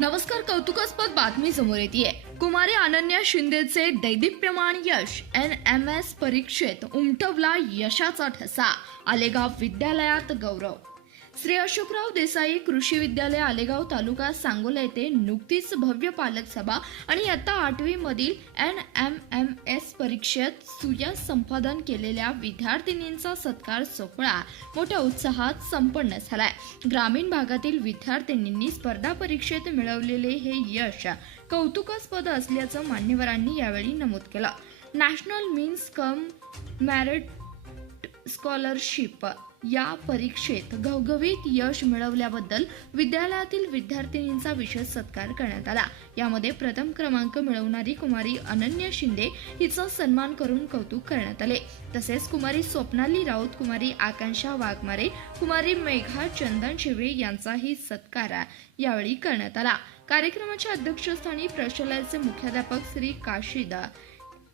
नमस्कार. कौतुकास्पद बातमी समोर येते. कुमारी अनन्या शिंदेचे दैदिप्यमान यश. NMS परीक्षेत उमटवला यशाचा ठसा. आलेगाव विद्यालयात गौरव. श्री अशोकराव देसाई कृषी विद्यालय आलेगाव तालुका सांगोला येथे नुकतीच भव्य पालक सभा आणि इयत्ता 8वी मधील NMS परीक्षेत सुयश संपादन केलेल्या विद्यार्थिनींचा सत्कार सोहळा मोठ्या उत्साहात संपन्न झालाय. ग्रामीण भागातील विद्यार्थिनींनी स्पर्धा परीक्षेत मिळवलेले हे यश कौतुकास्पद असल्याचं मान्यवरांनी यावेळी नमूद केलं. National means cum merit scholarship या परीक्षेत घवघवीत यश मिळवल्याबद्दल विद्यालयातील विद्यार्थिनींचा विशेष सत्कार करण्यात आला. यामध्ये प्रथम क्रमांक मिळवणारी कुमारी अनन्या शिंदे हिचा सन्मान करून कौतुक करण्यात आले. तसेच कुमारी स्वप्नाली राऊत, कुमारी आकांक्षा वाघमारे, कुमारी मेघा चंदन शिवे यांचाही सत्कार यावेळी करण्यात आला. कार्यक्रमाच्या अध्यक्षस्थानी प्रशालेचे मुख्याध्यापक श्री काशीद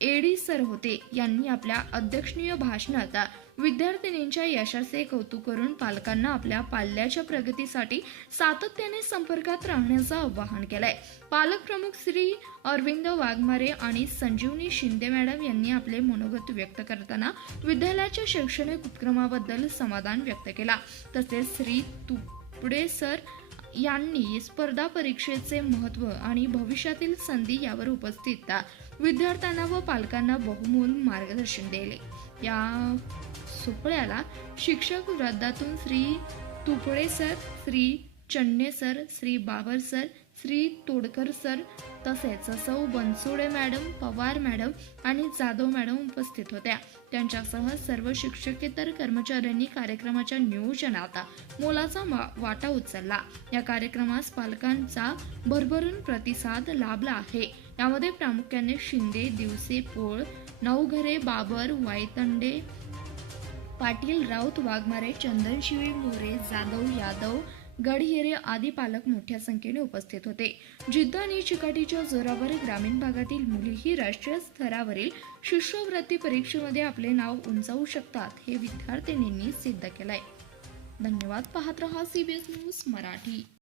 एडी सर होते. यांनी आपल्या अध्यक्षीय भाषणात विद्यार्थिनींच्या यशाचे कौतुक करून पालकांना आपल्या पाल्याच्या प्रगतीसाठी सातत्याने संपर्कात राहण्याचं आवाहन केलंय. पालक प्रमुख श्री अरविंद वाघमारे आणि संजीवनी शिंदे मॅडम यांनी आपले मनोगत व्यक्त करताना विद्यालयाच्या शैक्षणिक उपक्रमाबद्दल समाधान व्यक्त केला. तसेच श्री तुपडे सर यांनी स्पर्धा परीक्षेचे महत्त्व आणि भविष्यातील संधी यावर उपस्थित विद्यार्थ्यांना व पालकांना बहुमोल मार्गदर्शन दिले. या सोहळ्याला शिक्षक वृंदातून Shri Tupde sir, Shri Channe sir, Shri Babar sir, Shri Todkar sir तसेच सौ बनसोडे मॅडम, पवार मॅडम आणि जाधव मॅडम उपस्थित होत्या. त्यांच्यासह सर्व शिक्षकेतर कर्मचाऱ्यांनी कार्यक्रमाच्या नियोजनात मोलाचा वाटा उचलला. या कार्यक्रमास पालकांचा भरभरून प्रतिसाद लाभला आहे. यामध्ये प्रामुख्याने शिंदे, दिवसे, पोळ, नवघरे, बाबर, वायतंडे, पाटील, राऊत, वाघमारे, चंदनशिवे, मोरे, जाधव, यादव, गडहिरे आदी पालक मोठ्या संख्येने उपस्थित होते. जिद्द आणि चिकाटीच्या जोरावर ग्रामीण भागातील मुलीही राष्ट्रीय स्तरावरील शिष्यवृत्ती परीक्षेमध्ये आपले नाव उंचावू शकतात हे विद्यार्थिनींनी सिद्ध केलंय. धन्यवाद. पाहत रहा CBS न्यूज मराठी.